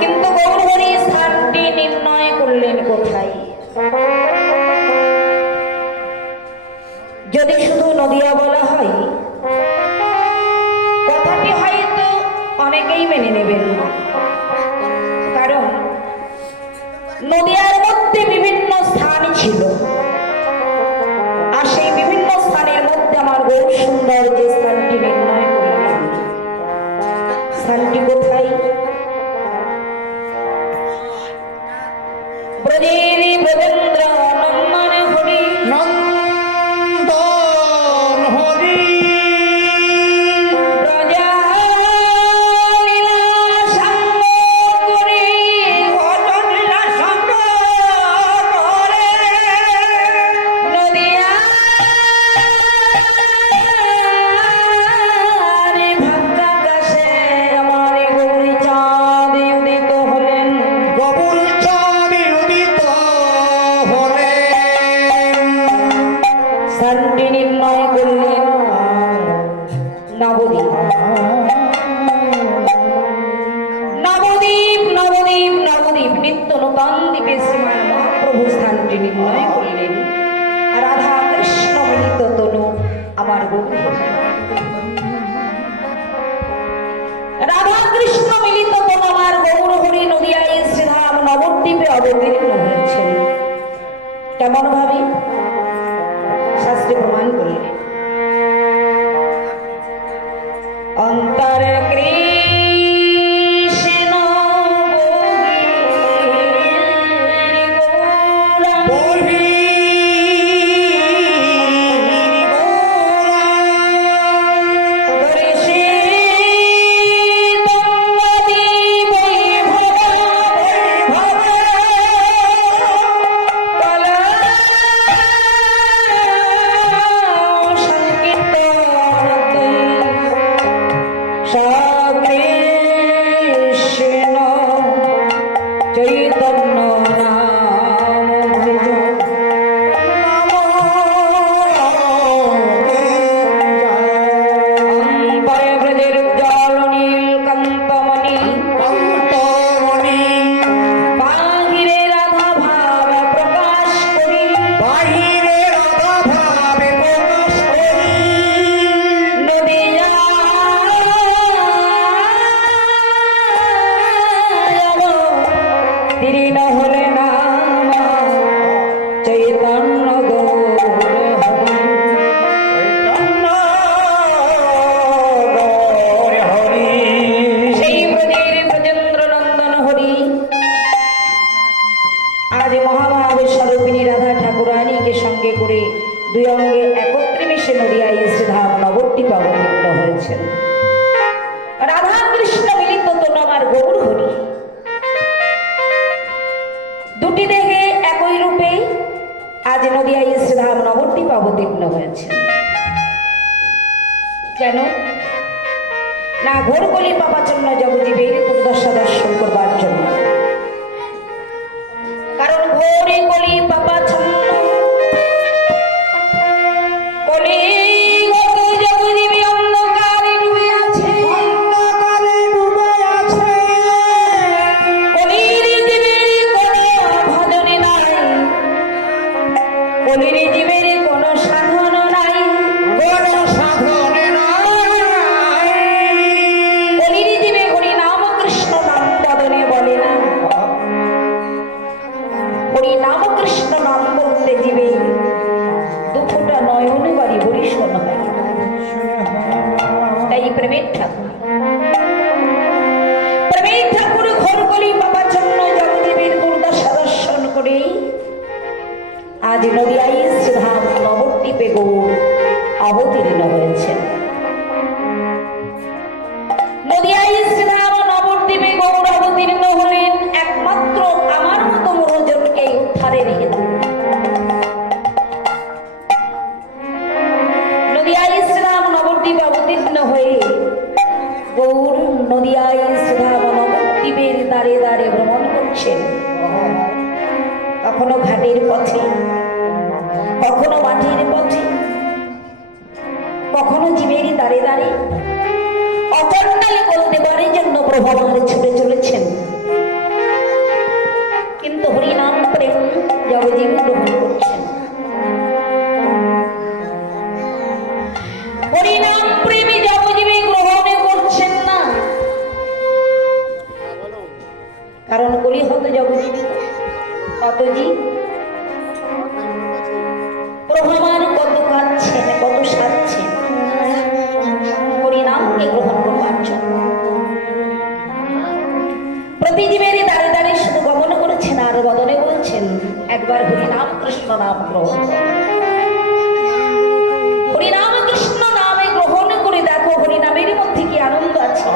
কিন্তু গৌরহরি স্থানটি নির্ণয় করলেন কোথায় যদি শুধু নদিয়া বলা হয়, কথাটি হয়তো অনেকেই মেনে নেবেন না। মিলিত পতাকার গৌরহরি নদিয়ায় শ্রীধাম নবদ্বীপে অবতীর্ণ হয়েছেন। কেমন ভাবে? Okay. কত জীব কত কাঁদছেন, কত সাজছেন। হরিনামকে গ্রহণ করবার জন্য। প্রতিজীবেরই দাঁড়ে দাঁড়িয়ে শুধু গমন করেছেন আর বদনে বলছেন, একবার হরিনাম কৃষ্ণ নাম গ্রহণ হরিনাম কৃষ্ণ নামে গ্রহণ করে দেখো, হরিনামের মধ্যে কি আনন্দ আছে।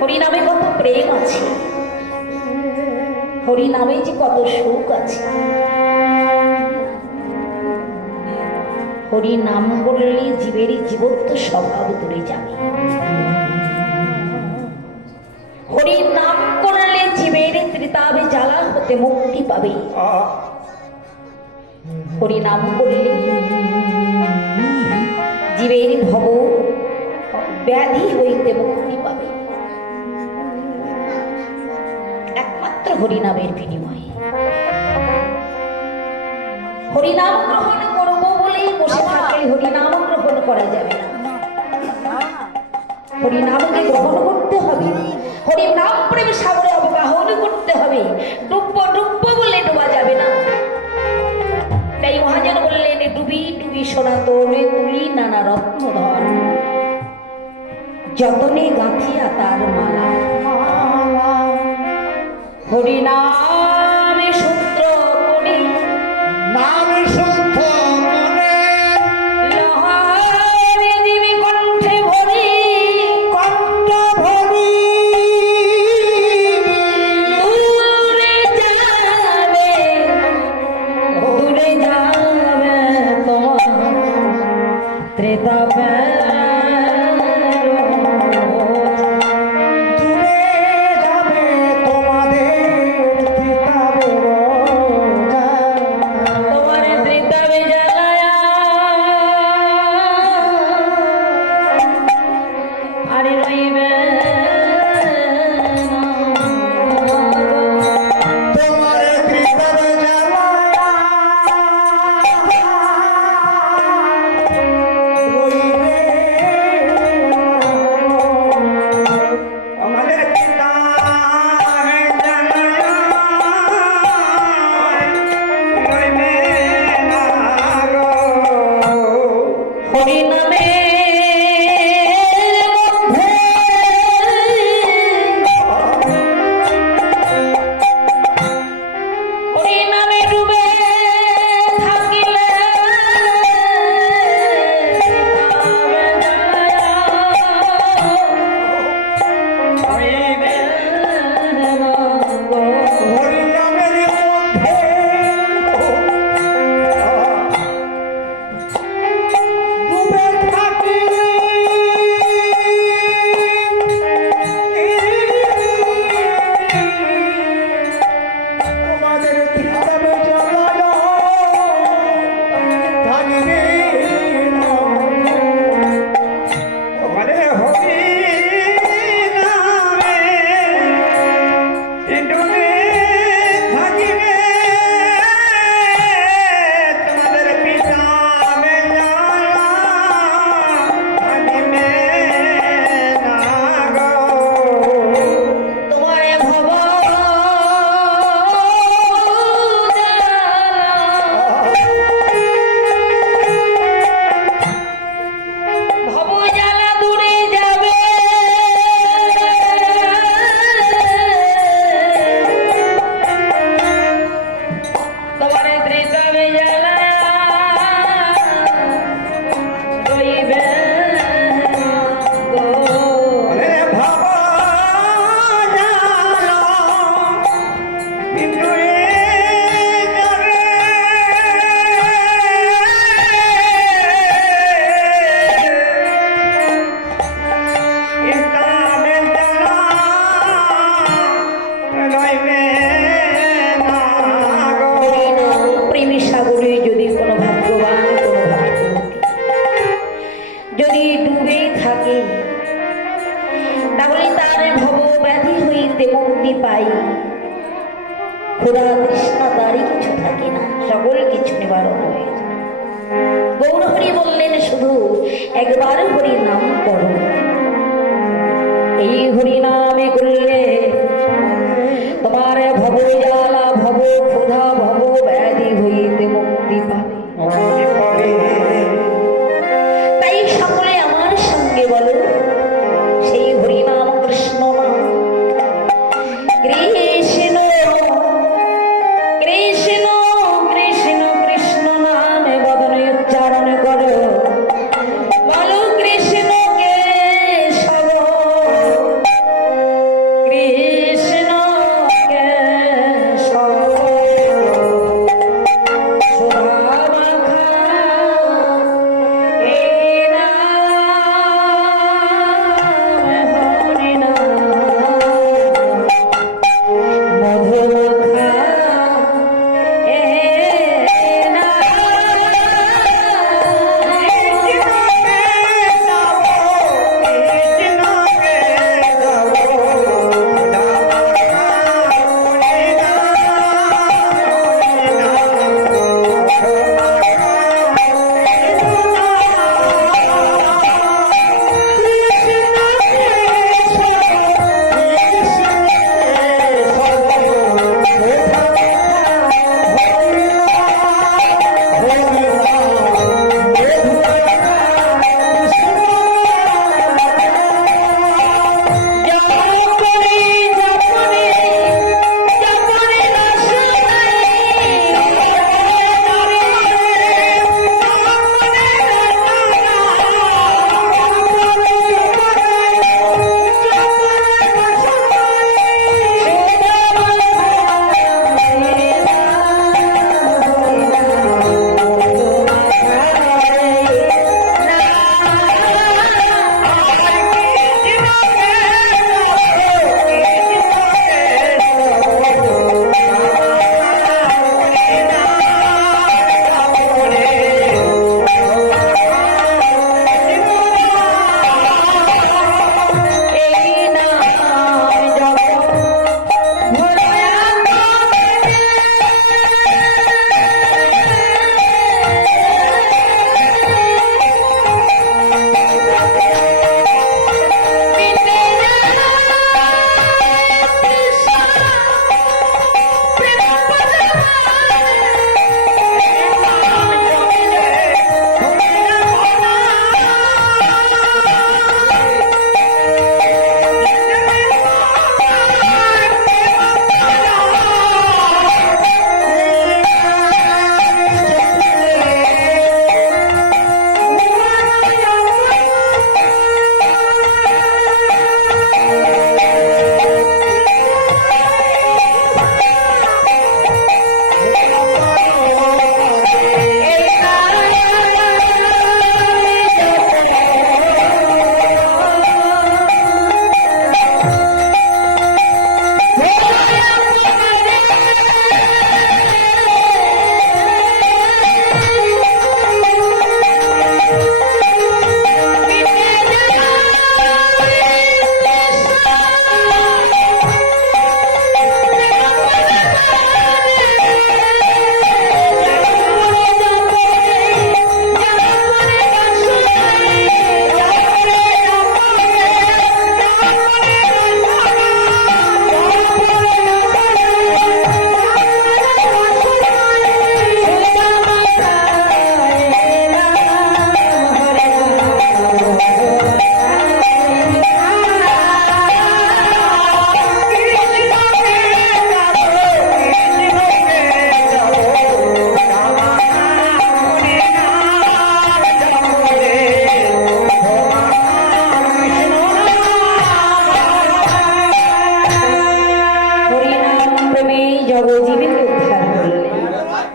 হরিনামে কত প্রেম আছে। হরিনামে যে কত সুখ আছে। হরি নাম করলে জীবেরই জীবত্ব স্বভাব দূরে যাবে। হরি নাম করলে জীবের ত্রিতাবে জ্বালা হতে মুক্তি পাবে। হরি নাম করলে জীবের ভব ব্যাধি হইতে মুক্তি পাবে। হরিনামের বিনিময়ে। হরিনাম গ্রহণ করব বলেই বসে থাকলে হরিনাম গ্রহণ করা যাবে না। হরিনামকে গ্রহণ করতে হবে। হরিনাম প্রেম সাগরে অবগাহন করতে হবে। ডুব্ব ডুব্ব বলে ডোবা যাবে না। তাই মহাজন বললেন, ডুবি ডুবি সনাতনে তুলি নানা রত্নধর। যতনে গাঁথিয়া তার মালা হরিনামে থাকে। তাহলে তার ভব ব্যাধি হইতে মুক্তি পাই। খোদা তৃষ্ণা তারই কিছু থাকে না, সকল কিছু নিবারণ হয়ে যায়। গৌরহরি বললেন, শুধু একবার হরি নাম করো। এই হরি নামে করলে তোমার ভব জ্বালা ভব ক্ষুধা ভব ব্যাধি হইতে মুক্তি পায়।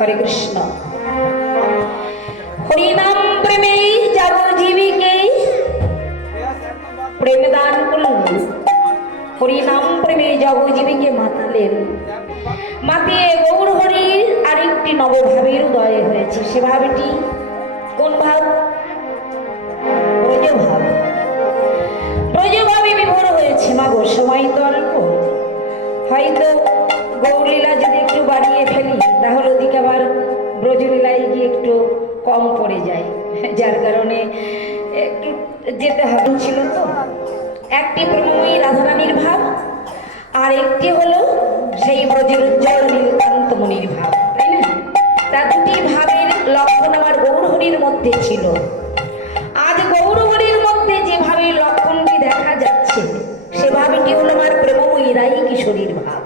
হরে কৃষ্ণ হরিনাম প্রেমে জগজীবীকে প্রেম দান করলেন হরিনাম প্রেমে জগজীবীকে মাতালেন। মাতিয়ে গৌর হরির আরেকটি নবভাবের উদয় হয়েছে। সে ভাবটি কোন ভাব? ব্রজভাব। ব্রজভাবে বিভোর হয়েছে মাগো, সময় তো অল্প। হয়তো পড়ে যায়। যার কারণে একটু যেতে হবে ছিল তো। একটি প্রময়ী রাধারানীর ভাব আর একটি হলো সেই ব্রজের উজ্জ্বল নীলকান্ত মুনির ভাব, তাই না? তা দুটি ভাবের লক্ষণ আমার গৌরহরির মধ্যে ছিল। আজ গৌরহরির মধ্যে যেভাবে লক্ষণটি দেখা যাচ্ছে সেভাবেটি হলো আমার প্রেমময়ী রাই কিশোরীর ভাব।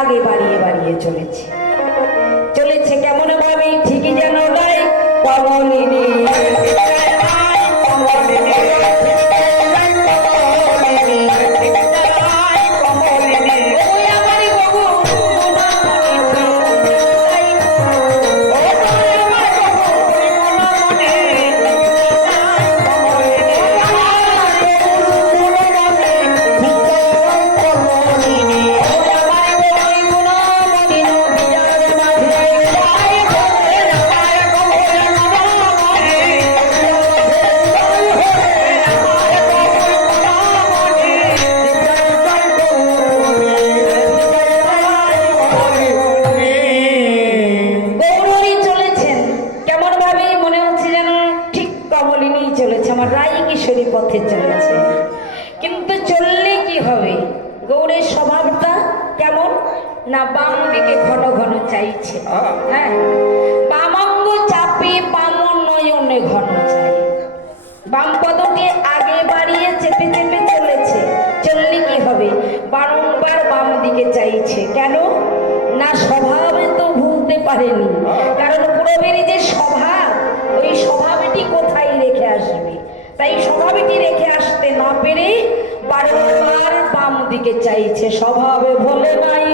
আগে বাড়িয়ে বাড়িয়ে চলেছে। চলেছে কেমন ভাবে ঠিকই যেন নয় কমলিনী আমাকে চাইছে স্বভাবে বলে নাই।